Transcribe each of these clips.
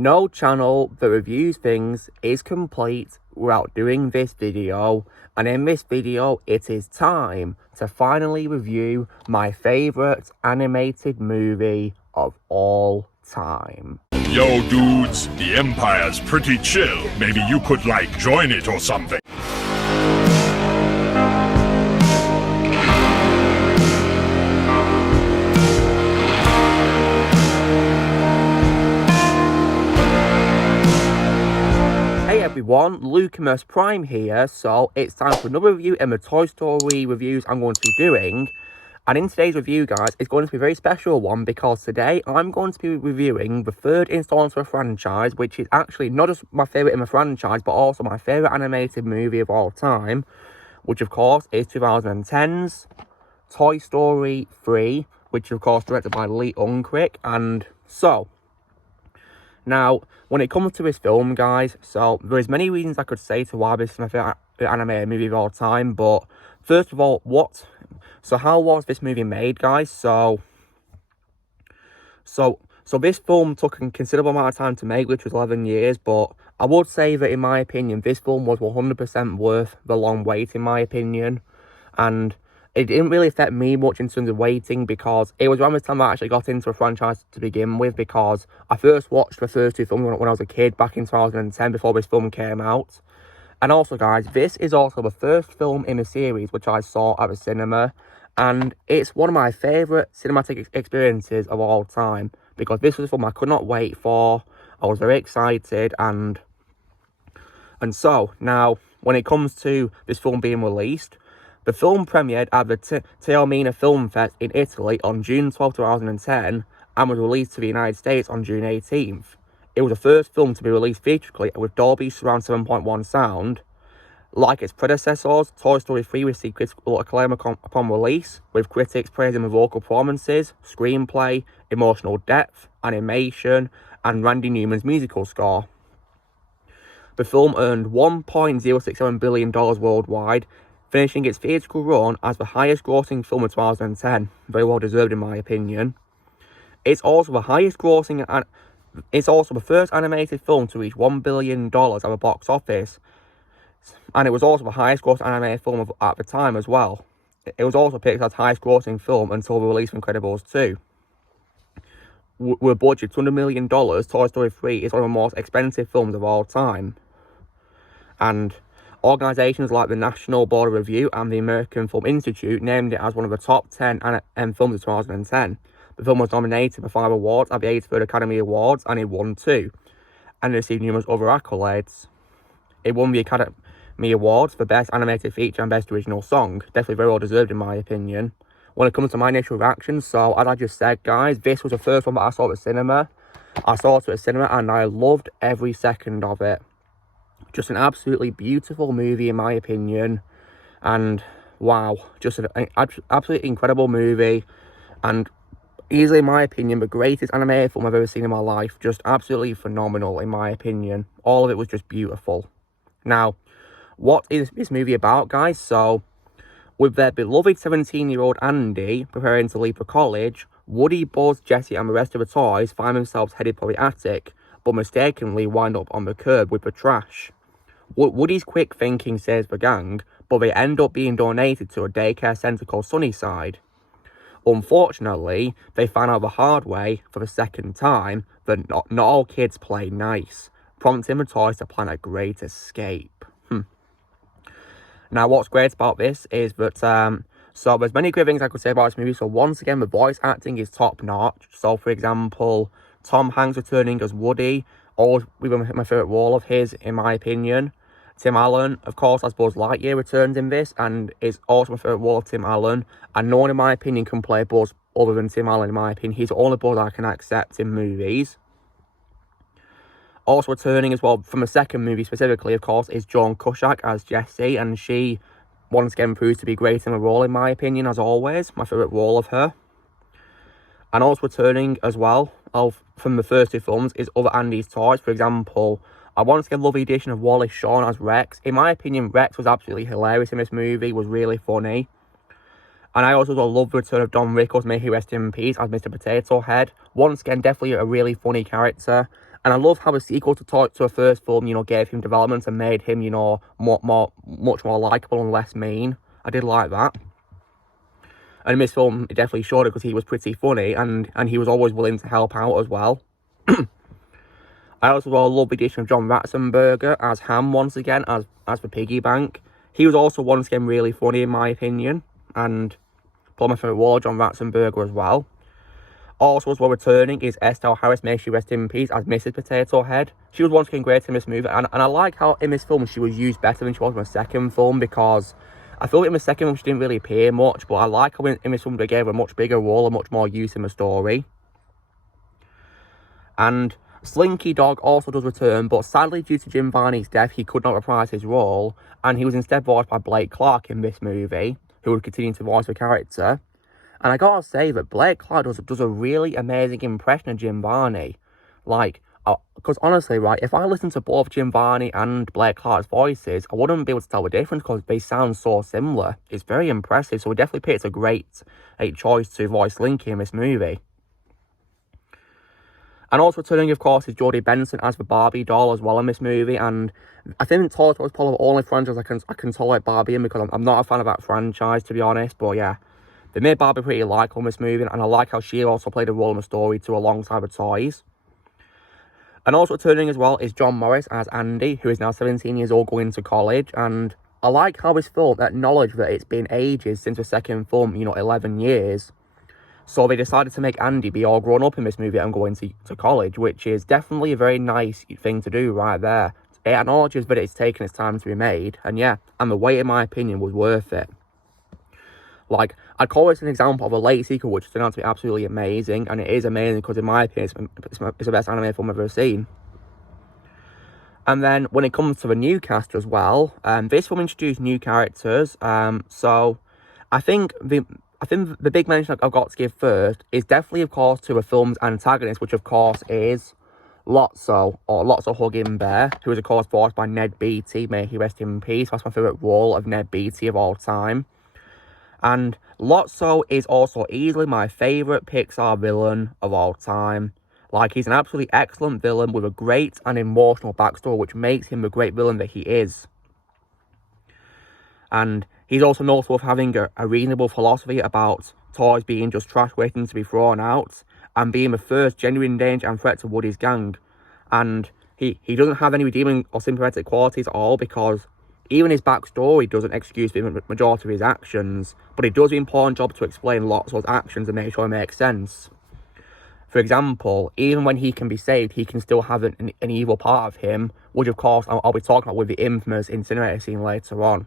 No channel that reviews things is complete without doing this video, and in this video it is time to finally review my favourite animated movie of all time. Yo dudes, the Empire's pretty chill. Maybe you could join it or something. Hey everyone, Lucamus Prime here, so it's time for another review in the Toy Story reviews I'm going to be doing. And in today's review, guys, it's going to be a very special one because today I'm going to be reviewing the third installment of a franchise, which is actually not just my favourite in the franchise, but also my favourite animated movie of all time, which of course is 2010's Toy Story 3, which is of course directed by Lee Unkrich. And so, now, when it comes to this film, guys, so there's many reasons I could say to why this is my favourite animated movie of all time, but first of all, how was this movie made, guys? So this film took a considerable amount of time to make, which was 11 years, but I would say that, in my opinion, this film was 100% worth the long wait, in my opinion, and it didn't really affect me much in terms of waiting because it was around the time I actually got into a franchise to begin with, because I first watched the first two films when I was a kid back in 2010 before this film came out. And also, guys, this is also the first film in the series which I saw at the cinema, and it's one of my favourite cinematic experiences of all time because this was a film I could not wait for. I was very excited, and so now when it comes to this film being released, the film premiered at the Taormina Film Fest in Italy on June 12, 2010 and was released to the United States on June 18th. It was the first film to be released theatrically with Dolby Surround 7.1 sound. Like its predecessors, Toy Story 3 received critical acclaim upon release, with critics praising the vocal performances, screenplay, emotional depth, animation, and Randy Newman's musical score. The film earned $1.067 billion worldwide, finishing its theatrical run as the highest grossing film of 2010. Very well deserved, in my opinion. It's also the highest grossing and it's also the first animated film to reach $1 billion at the box office. And it was also the highest grossing animated film at the time as well. It was also Pixar's highest grossing film until the release of Incredibles 2. With a budget of $200 million, Toy Story 3 is one of the most expensive films of all time. And organisations like the National Board of Review and the American Film Institute named it as one of the top 10 films of 2010. The film was nominated for 5 awards at the 83rd Academy Awards, and it won 2, and it received numerous other accolades. It won the Academy Awards for Best Animated Feature and Best Original Song. Definitely very well deserved, in my opinion. When it comes to my initial reactions, so as I just said, guys, this was the first one that I saw at the cinema. I saw it at the cinema and I loved every second of it. Just an absolutely beautiful movie, in my opinion, and wow, just an absolutely incredible movie, and easily, in my opinion, the greatest animated film I've ever seen in my life. Just absolutely phenomenal, in my opinion. All of it was just beautiful. Now, what is this movie about, guys? So, with their beloved 17-year-old Andy preparing to leave for college, Woody, Buzz, Jessie and the rest of the toys find themselves headed for the attic, but mistakenly wind up on the curb with the trash. Woody's quick thinking saves the gang, but they end up being donated to a daycare centre called Sunnyside. Unfortunately, they find out the hard way for the second time that not all kids play nice, prompting the toys to plan a great escape. Now, what's great about this is that, so there's many great things I could say about this movie. So once again, the voice acting is top notch. So for example, Tom Hanks returning as Woody, always my favourite role of his, in my opinion. Tim Allen, of course, as Buzz Lightyear, returns in this and is also my favourite role of Tim Allen. And no one, in my opinion, can play Buzz other than Tim Allen, in my opinion. He's the only Buzz I can accept in movies. Also returning as well from the second movie specifically, of course, is Joan Cusack as Jessie, and she once again proves to be great in the role, in my opinion, as always. My favourite role of her. And also returning as well from the first two films is other Andy's toys. For example, I once again love the addition of Wallace Shawn as Rex. In my opinion, Rex was absolutely hilarious in this movie, was really funny. And I also love the return of Don Rickles, may he rest in peace, as Mr. Potato Head. Once again, definitely a really funny character. And I love how a sequel to a first film, gave him development and made him, much more likable and less mean. I did like that. And in this film, it definitely showed it because he was pretty funny and he was always willing to help out as well. I also love the addition of John Ratzenberger as Ham once again, as the piggy bank. He was also once again really funny in my opinion. And probably my favourite role, John Ratzenberger as well. Also as well returning is Estelle Harris, may she rest in peace, as Mrs. Potato Head. She was once again great in this movie. And I like how in this film she was used better than she was in the second film, because I feel like in the second film she didn't really appear much. But I like how in this film they gave her a much bigger role and much more use in the story. And Slinky Dog also does return, but sadly due to Jim Varney's death, he could not reprise his role, and he was instead voiced by Blake Clark in this movie, who would continue to voice the character. And I gotta say that Blake Clark does a really amazing impression of Jim Varney. Like, because honestly, right, if I listened to both Jim Varney and Blake Clark's voices, I wouldn't be able to tell the difference because they sound so similar. It's very impressive, so we definitely picked a great choice to voice Slinky in this movie. And also returning, of course, is Jodie Benson as the Barbie doll as well in this movie. And I think Toy Story is probably the only franchise I can tolerate Barbie in, because I'm not a fan of that franchise, to be honest. But yeah, they made Barbie pretty likable in this movie, and I like how she also played a role in the story too, alongside the toys. And also returning as well is John Morris as Andy, who is now 17 years old going to college. And I like how this film acknowledged that it's been ages since the second film, 11 years. So they decided to make Andy be all grown up in this movie and going to college, which is definitely a very nice thing to do right there. It acknowledges that it's taken its time to be made, and yeah, and the wait, in my opinion, was worth it. Like, I'd call this an example of a late sequel which turned out to be absolutely amazing, and it is amazing because in my opinion, it's the best anime film I've ever seen. And then when it comes to the new cast as well, this film introduced new characters, so I think the big mention I've got to give first is definitely, of course, to the film's antagonist, which, of course, is Lotso, or Lotso Hugging Bear, who is, of course, voiced by Ned Beatty. May he rest in peace. That's my favourite role of Ned Beatty of all time. And Lotso is also easily my favourite Pixar villain of all time. Like, he's an absolutely excellent villain with a great and emotional backstory, which makes him the great villain that he is. And he's also known for having a reasonable philosophy about toys being just trash waiting to be thrown out, and being the first genuine danger and threat to Woody's gang. And he doesn't have any redeeming or sympathetic qualities at all, because even his backstory doesn't excuse the majority of his actions, but it does the important job to explain lots of those actions and make sure they make sense. For example, even when he can be saved, he can still have an evil part of him, which of course I'll be talking about with the infamous incinerator scene later on.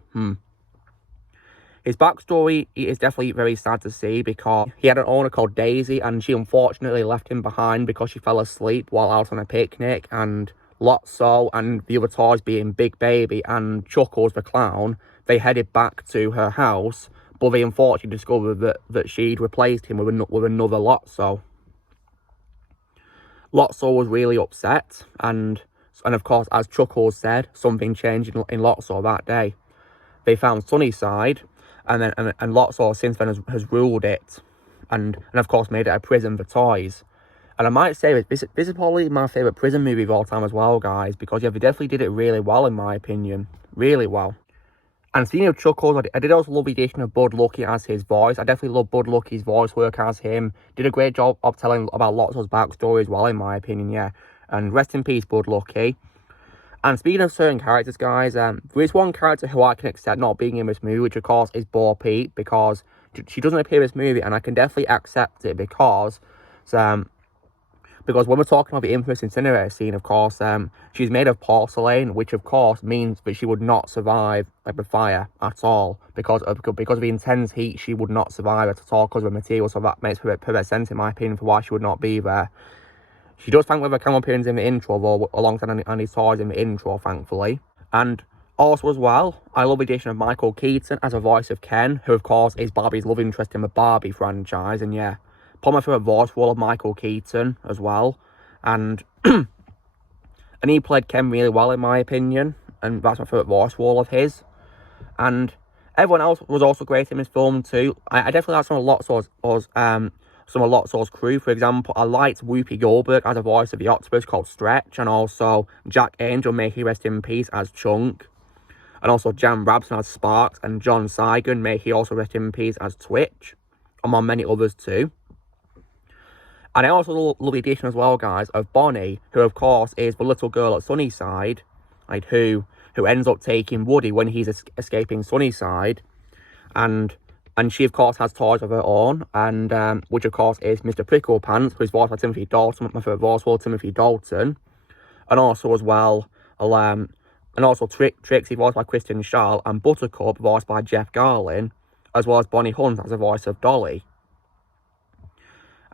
His backstory is definitely very sad to see, because he had an owner called Daisy, and she unfortunately left him behind because she fell asleep while out on a picnic, and Lotso and the other toys, being Big Baby and Chuckles the clown, they headed back to her house, but they unfortunately discovered that she'd replaced him with another Lotso. Lotso was really upset, and of course, as Chuckles said, something changed in Lotso that day. They found Sunnyside, and Lotso since then has ruled it, and of course made it a prison for toys. And I might say this is probably my favourite prison movie of all time as well, guys, because yeah, they definitely did it really well in my opinion, really well. And speaking of Chuckles, I did also love the addition of Bud Lucky as his voice. I definitely love Bud Lucky's voice work as him. Did a great job of telling about Lotso's backstory as well, in my opinion, yeah. And rest in peace, Bud Lucky. And speaking of certain characters, guys, there is one character who I can accept not being in this movie, which of course is Bo Peep, because she doesn't appear in this movie, and I can definitely accept it because when we're talking about the infamous incinerator scene, of course, she's made of porcelain, which of course means that she would not survive the fire at all, because of the intense heat. She would not survive it at all because of the material, so that makes perfect sense in my opinion for why she would not be there. She does thank with a camera appearance in the intro, though, alongside Andy's toys in the intro, thankfully. And also as well, I love the addition of Michael Keaton as a voice of Ken, who of course is Barbie's love interest in the Barbie franchise, and yeah, probably my favourite voice role of Michael Keaton as well. And he played Ken really well in my opinion, and that's my favourite voice role of his. And everyone else was also great in this film too. I definitely like some of some of Lotso's crew. For example, I liked Whoopi Goldberg as a voice of the octopus called Stretch, and also Jack Angel, may he rest in peace, as Chunk, and also Jan Rabson as Sparks, and John Saigon, may he also rest in peace, as Twitch, among many others too. And I also love the addition as well, guys, of Bonnie, who of course is the little girl at Sunnyside, like who ends up taking Woody when he's escaping Sunnyside, and she of course has toys of her own, and which of course is Mr. Pricklepants, who's voiced by Timothy Dalton, my favourite voice for Timothy Dalton, and also as well, and also Trixie, voiced by Kristen Schaal, and Buttercup, voiced by Jeff Garlin, as well as Bonnie Hunt as the voice of Dolly.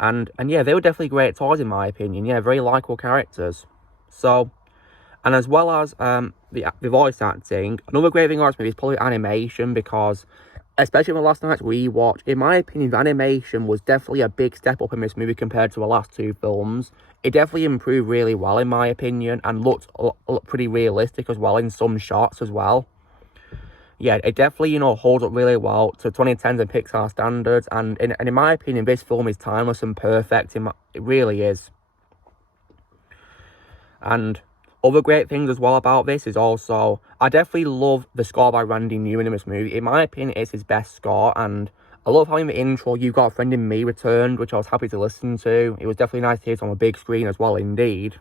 And yeah, they were definitely great toys in my opinion. Yeah, very likeable characters. So, and as well as the voice acting, another great thing about this movie is probably animation, because especially in the last night's rewatch, in my opinion, the animation was definitely a big step up in this movie compared to the last two films. It definitely improved really well in my opinion, and looked pretty realistic as well in some shots as well. Yeah, it definitely, holds up really well to 2010s and Pixar standards, and in my opinion, this film is timeless and perfect. It really is. And other great things as well about this is also, I definitely love the score by Randy Newman in this movie. In my opinion, it's his best score, and I love how in the intro, You Got a Friend in Me returned, which I was happy to listen to. It was definitely nice to hear it on a big screen as well, indeed.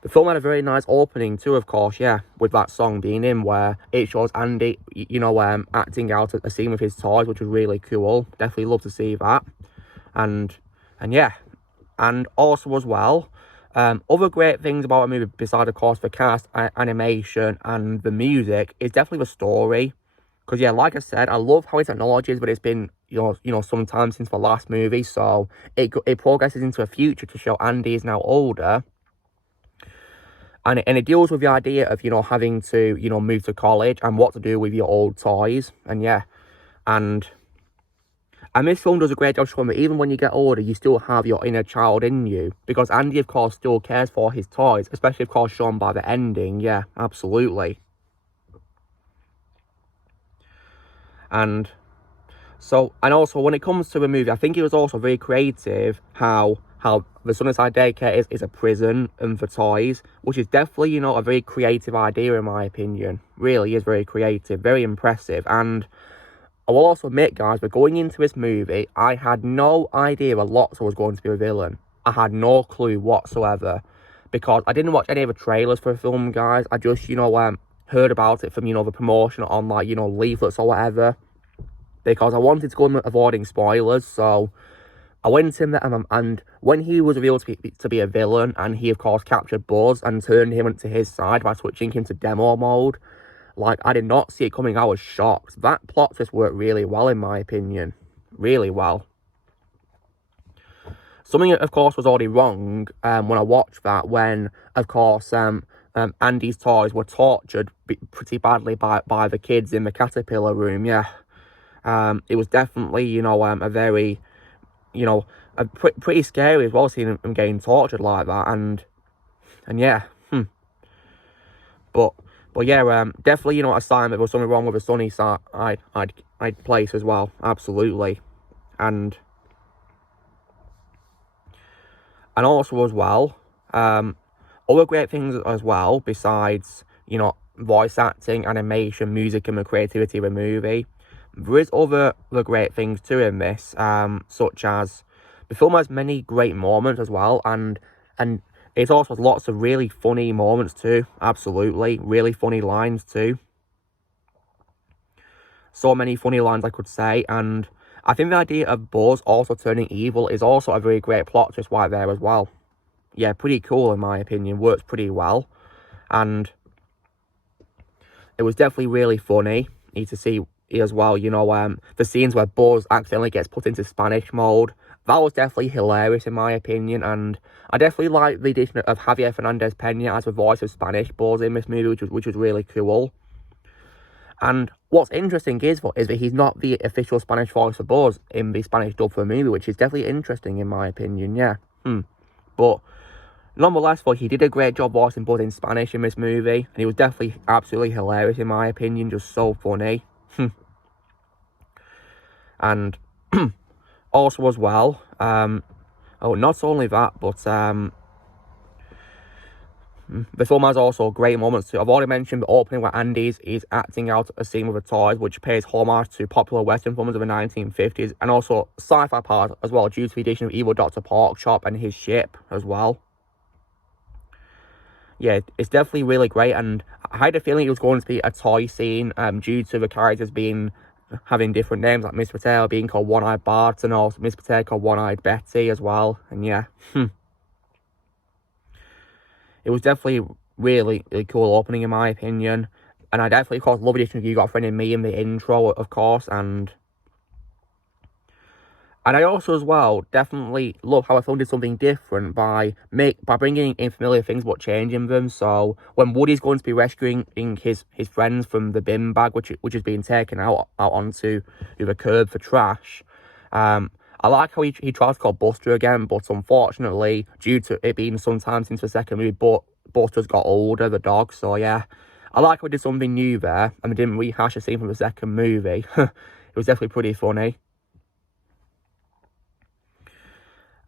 The film had a very nice opening too, of course, yeah, with that song being in, where it shows Andy, acting out a scene with his toys, which was really cool. Definitely love to see that. And yeah, and also as well, other great things about a movie, besides of course the cast, animation, and the music, is definitely the story. Because yeah, like I said, I love how it acknowledges, but it's been some time since the last movie, so it progresses into a future to show Andy is now older. And it deals with the idea of, having to, move to college and what to do with your old toys. And yeah, and this film does a great job showing that even when you get older, you still have your inner child in you. Because Andy, of course, still cares for his toys, especially, of course, shown by the ending. Yeah, absolutely. And so, and also when it comes to the movie, I think it was also very creative how the Sunnyside Daycare is a prison for toys, which is definitely, a very creative idea in my opinion. Really is very creative, very impressive. And I will also admit, guys, but going into this movie, I had no idea that Lotso was going to be a villain. I had no clue whatsoever, because I didn't watch any of the trailers for the film, guys. I just, heard about it from, the promotion on, leaflets or whatever, because I wanted to go in avoiding spoilers. So I went in there, and when he was revealed to be a villain, and he of course captured Buzz and turned him to his side by switching him to demo mode, I did not see it coming. I was shocked. That plot just worked really well in my opinion, really well. Something of course was already wrong when I watched that, when of course Andy's toys were tortured pretty badly by the kids in the caterpillar room. Yeah, it was definitely a very pretty scary as well, seeing him getting tortured like that, and yeah, but yeah, definitely a sign that there was something wrong with the Sunnyside I'd place as well, absolutely. And also as well, other great things as well, besides voice acting, animation, music, and the creativity of the movie, there is other great things too in this, such as the film has many great moments as well, and it also has lots of really funny moments too, absolutely, really funny lines too. So many funny lines I could say, and I think the idea of Buzz also turning evil is also a very great plot twist right there as well. Yeah, pretty cool in my opinion, works pretty well, and it was definitely really funny. Need to see as well, the scenes where Buzz accidentally gets put into Spanish mode. That was definitely hilarious in my opinion, and I definitely like the addition of Javier Fernandez-Peña as the voice of Spanish Buzz in this movie, which was really cool. And what's interesting is that he's not the official Spanish voice of Buzz in the Spanish dub for the movie, which is definitely interesting in my opinion, yeah. But nonetheless, he did a great job voicing Buzz in Spanish in this movie, and he was definitely absolutely hilarious in my opinion, just so funny. And Also as well, not only that, but the film has also great moments too. I've already mentioned the opening where Andy is acting out a scene with the toys, which pays homage to popular Western films of the 1950s, and also sci-fi part as well, due to the addition of evil Dr. Porkchop and his ship as well. Yeah, it's definitely really great, and I had a feeling it was going to be a toy scene, due to the characters having different names, like Miss Potato being called One-Eyed Bart, and also Miss Potato called One-Eyed Betty as well, and yeah. It was definitely really, really cool opening in my opinion. And I definitely, of course, love the addition of You Got a Friend in Me in the intro, of course. And I also, as well, definitely love how I film did something different by bringing in familiar things but changing them. So when Woody's going to be rescuing his friends from the bin bag, which is being taken out onto the curb for trash, I like how he tries to call Buster again, but unfortunately, due to it being some time since the second movie, Buster's got older, the dog, so yeah. I like how we did something new there, and we didn't rehash a scene from the second movie. It was definitely pretty funny.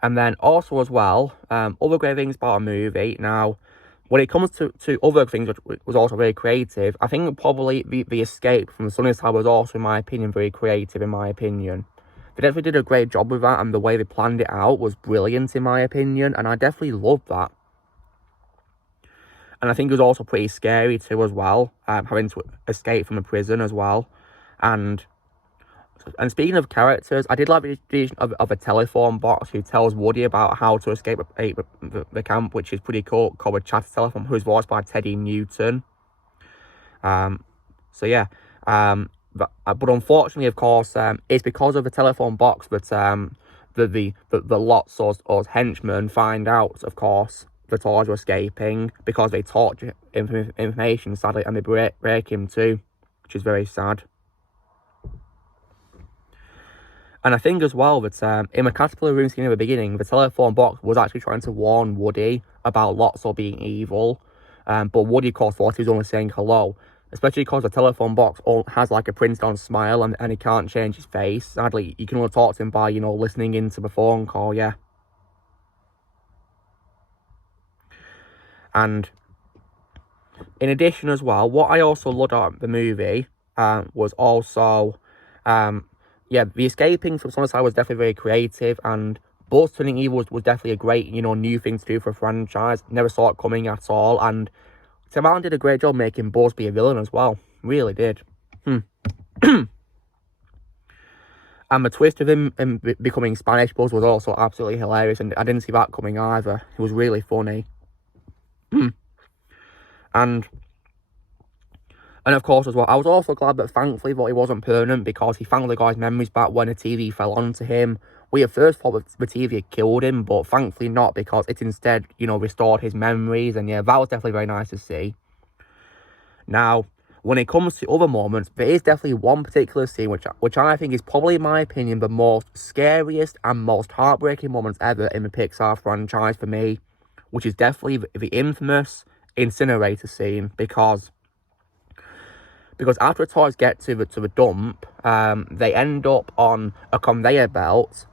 And then also as well, other great things about a movie. Now, when it comes to other things which was also very creative, I think probably the escape from the sunny side was also, in my opinion, very creative, in my opinion. They definitely did a great job with that, and the way they planned it out was brilliant, in my opinion, and I definitely loved that. And I think it was also pretty scary too as well, having to escape from a prison as well. And speaking of characters, I did like the addition of a telephone box who tells Woody about how to escape the camp, which is pretty cool, called a chat telephone, who's voiced by Teddy Newton. So yeah, but unfortunately, of course, it's because of the telephone box that the Lotso's henchmen find out, of course, the toys were escaping, because they torture information, sadly, and they break him too, which is very sad. And I think as well that in the caterpillar room scene in the beginning, the telephone box was actually trying to warn Woody about Lotso being evil, but Woody, of course, thought he was only saying hello, especially because the telephone box has like a printed-on smile, and he can't change his face. Sadly, you can only talk to him by, listening into the phone call, yeah. And in addition as well, what I also loved about the movie was also, yeah, the escaping from Sunny Side was definitely very creative, and Buzz turning evil was definitely a great, new thing to do for a franchise. Never saw it coming at all, and Tim Allen did a great job making Buzz be a villain as well. Really did. And the twist of him becoming Spanish Buzz was also absolutely hilarious, and I didn't see that coming either. It was really funny. And of course as well, I was also glad that thankfully that he wasn't permanent, because he finally got his memories back when the TV fell onto him. We at first thought the TV had killed him, but thankfully not, because it instead, restored his memories, and yeah, that was definitely very nice to see. Now, when it comes to other moments, there is definitely one particular scene which I think is probably, in my opinion, the most scariest and most heartbreaking moments ever in the Pixar franchise for me, which is definitely the infamous incinerator scene, because after the toys get to the dump, they end up on a conveyor belt,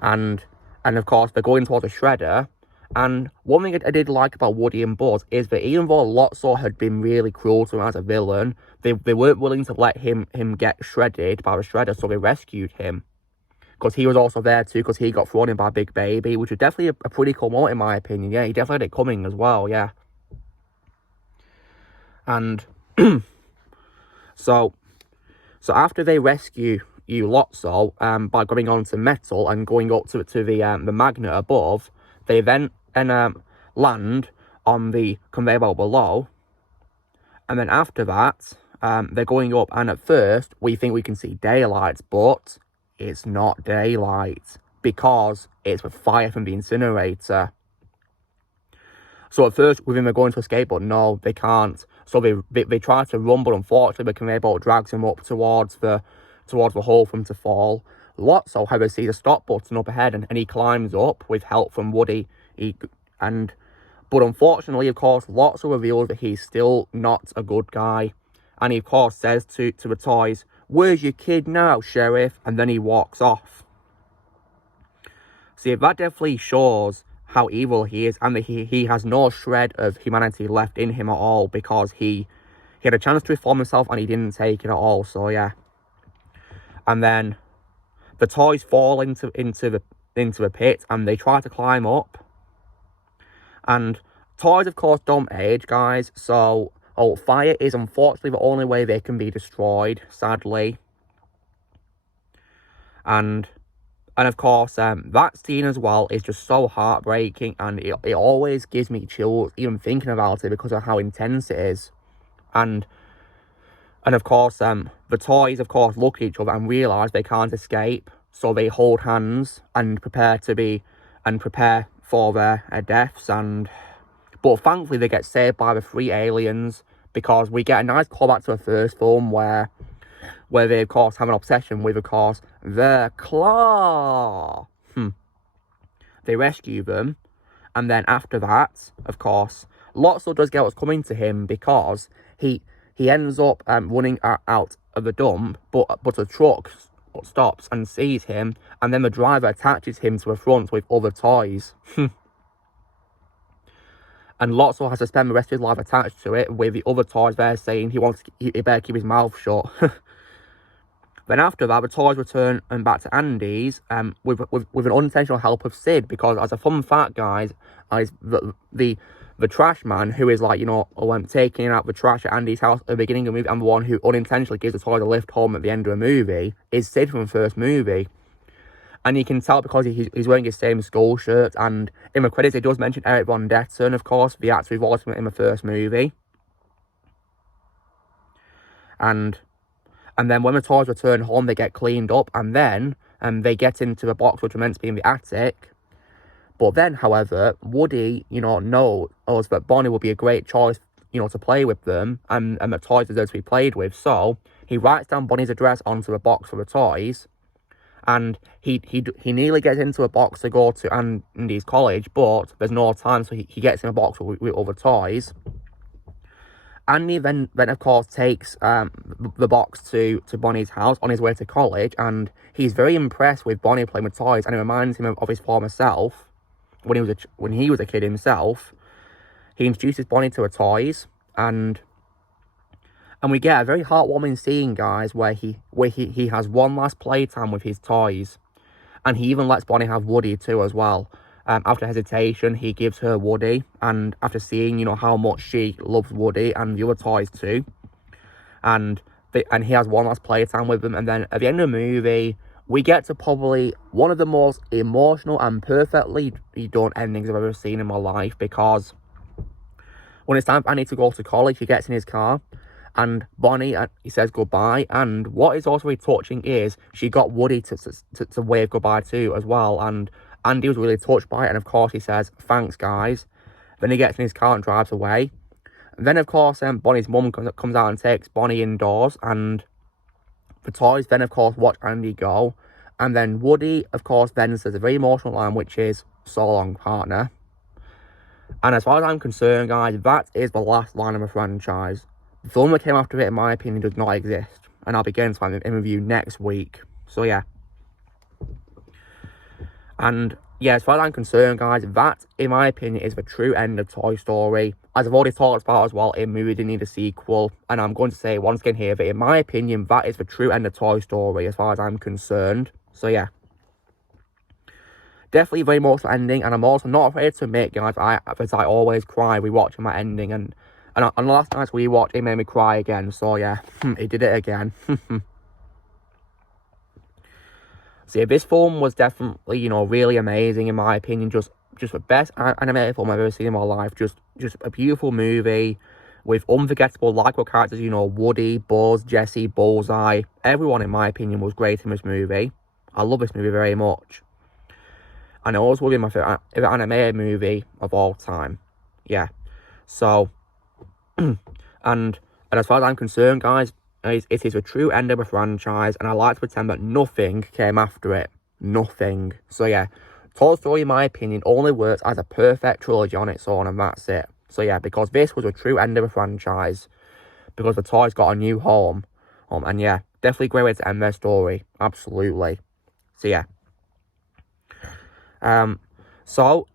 and of course they're going towards a shredder. And one thing I did like about Woody and Buzz is that even though Lotso had been really cruel to him as a villain, they weren't willing to let him get shredded by the shredder, so they rescued him. Because he was also there too, because he got thrown in by Big Baby, which was definitely a pretty cool moment in my opinion. Yeah, he definitely had it coming as well, yeah. And so after they rescue Lotso by going onto metal and going up to the magnet above, they then land on the conveyor belt below, and then after that they're going up, and at first we think we can see daylight, but it's not daylight, because it's the fire from the incinerator. So at first we think they're going to escape, but no, they can't. So they try to run, but unfortunately the conveyor belt drags them up towards the hole for them to fall. Lotso, however, sees a stop button up ahead, and he climbs up with help from Woody. But unfortunately, of course, Lotso reveals that he's still not a good guy. And he, of course, says to the toys, "Where's your kid now, Sheriff?" And then he walks off. See, that definitely shows how evil he is, and that he has no shred of humanity left in him at all, because he had a chance to reform himself and he didn't take it at all. So yeah. And then the toys fall into the pit, and they try to climb up. And toys, of course, don't age, guys. So fire is unfortunately the only way they can be destroyed, sadly. And of course, that scene as well is just so heartbreaking, and it always gives me chills even thinking about it, because of how intense it is. And of course, the toys, of course, look at each other and realise they can't escape, so they hold hands and prepare for their deaths. But thankfully, they get saved by the 3 aliens, because we get a nice callback to the first film where they, of course, have an obsession with, of course, the claw. They rescue them, and then after that, of course, Lotso does get what's coming to him, because he ends up running out of the dump, but a truck stops and sees him, and then the driver attaches him to the front with other toys. And Lotso has to spend the rest of his life attached to it, with the other toys there saying he better keep his mouth shut. Then after that, the toys return back to Andy's with an unintentional help of Sid, because as a fun fact, guys, the trash man who is like, taking out the trash at Andy's house at the beginning of the movie, and the one who unintentionally gives the toys a lift home at the end of the movie, is Sid from the first movie. And you can tell because he's wearing his same skull shirt, and in the credits it does mention Eric Von Detten, of course, the actor who voiced him in the first movie. And then when the toys return home, they get cleaned up, and then they get into the box which are meant to be in the attic. But then, however, Woody, knows that Bonnie would be a great choice, to play with them, and the toys deserve to be played with. So he writes down Bonnie's address onto the box for the toys, and he nearly gets into a box to go to Andy's college, but there's no time, so he gets in a box with other toys. Andy then of course takes the box to Bonnie's house on his way to college, and he's very impressed with Bonnie playing with toys, and it reminds him of his former self when he was a kid himself. He introduces Bonnie to her toys, and we get a very heartwarming scene, guys, where he has one last playtime with his toys, and he even lets Bonnie have Woody too as well. After hesitation, he gives her Woody, and after seeing, how much she loves Woody and the other toys too, and he has one last playtime with them. And then at the end of the movie, we get to probably one of the most emotional and perfectly done endings I've ever seen in my life, because when it's time for Andy to go to college, he gets in his car, and Bonnie, he says goodbye, and what is also really touching is she got Woody to wave goodbye to as well, and Andy was really touched by it, and of course he says, "Thanks, guys." Then he gets in his car and drives away. And then, of course, Bonnie's mum comes out and takes Bonnie indoors, and the toys then, of course, watch Andy go. And then Woody, of course, then says a very emotional line, which is, "So long, partner." And as far as I'm concerned, guys, that is the last line of the franchise. The film that came after it, in my opinion, does not exist. And I'll be getting to that in review next week. So, yeah. And yeah, as far as I'm concerned, guys, that, in my opinion, is the true end of Toy Story. As I've already talked about as well, a movie didn't need a sequel. And I'm going to say once again here that, in my opinion, that is the true end of Toy Story, as far as I'm concerned. So yeah. Definitely a very emotional ending. And I'm also not afraid to admit, guys, that I always cry rewatching my ending. And last night's rewatch, it made me cry again. So yeah, it did it again. So yeah, this film was definitely, really amazing in my opinion. Just the best animated film I've ever seen in my life. Just a beautiful movie with unforgettable, likable characters. Woody, Buzz, Jessie, Bullseye. Everyone, in my opinion, was great in this movie. I love this movie very much. And it also will be my favorite animated movie of all time. Yeah. So, and as far as I'm concerned, guys, it is a true end of a franchise, and I like to pretend that nothing came after it. Nothing. So yeah, Toy Story, in my opinion, only works as a perfect trilogy on its own, and that's it. So yeah, because this was a true end of a franchise, because the toys got a new home, and yeah, definitely a great way to end their story. Absolutely. So yeah. So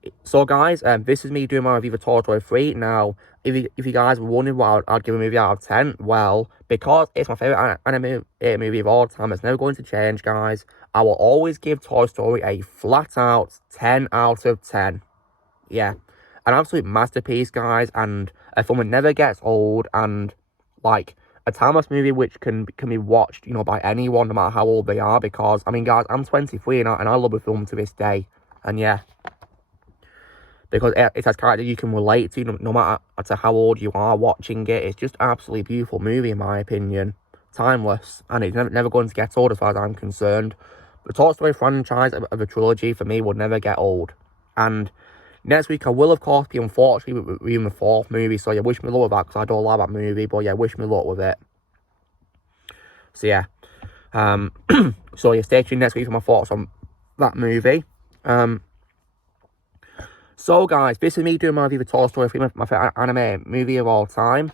guys, this is me doing my review of Toy Story 3. Now, if you guys were wondering what I'd give a movie out of 10, well, because it's my favourite anime movie of all time, it's never going to change, guys. I will always give Toy Story a flat-out 10 out of 10. Yeah, an absolute masterpiece, guys, and a film that never gets old, and, like, a timeless movie which can be watched, you know, by anyone, no matter how old they are, because, I mean, guys, I'm 23, and I love a film to this day, and yeah. Because it has characters you can relate to, no matter how old you are watching it. It's just an absolutely beautiful movie, in my opinion. Timeless. And it's never going to get old, as far as I'm concerned. The Toy Story franchise of a trilogy, for me, will never get old. And next week, I will, of course, be unfortunately reviewing the 4th movie. So, yeah, wish me luck with that, because I don't like that movie. But, yeah, wish me luck with it. So, yeah. So, yeah, stay tuned next week for my thoughts on that movie. So, guys, this is me doing my review of Toy Story 3, my favourite anime movie of all time.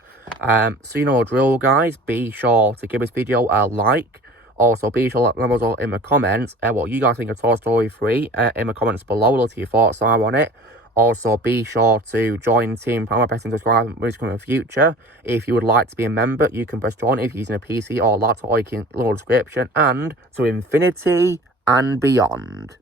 So, you know the drill, guys. Be sure to give this video a like. Also, be sure to let me know in the comments what you guys think of Toy Story 3 in the comments below. Let your thoughts are on it. Also, be sure to join Team Prime by pressing subscribe in the future. If you would like to be a member, you can press join if you're using a PC or laptop, or you can look in the description. And to infinity and beyond.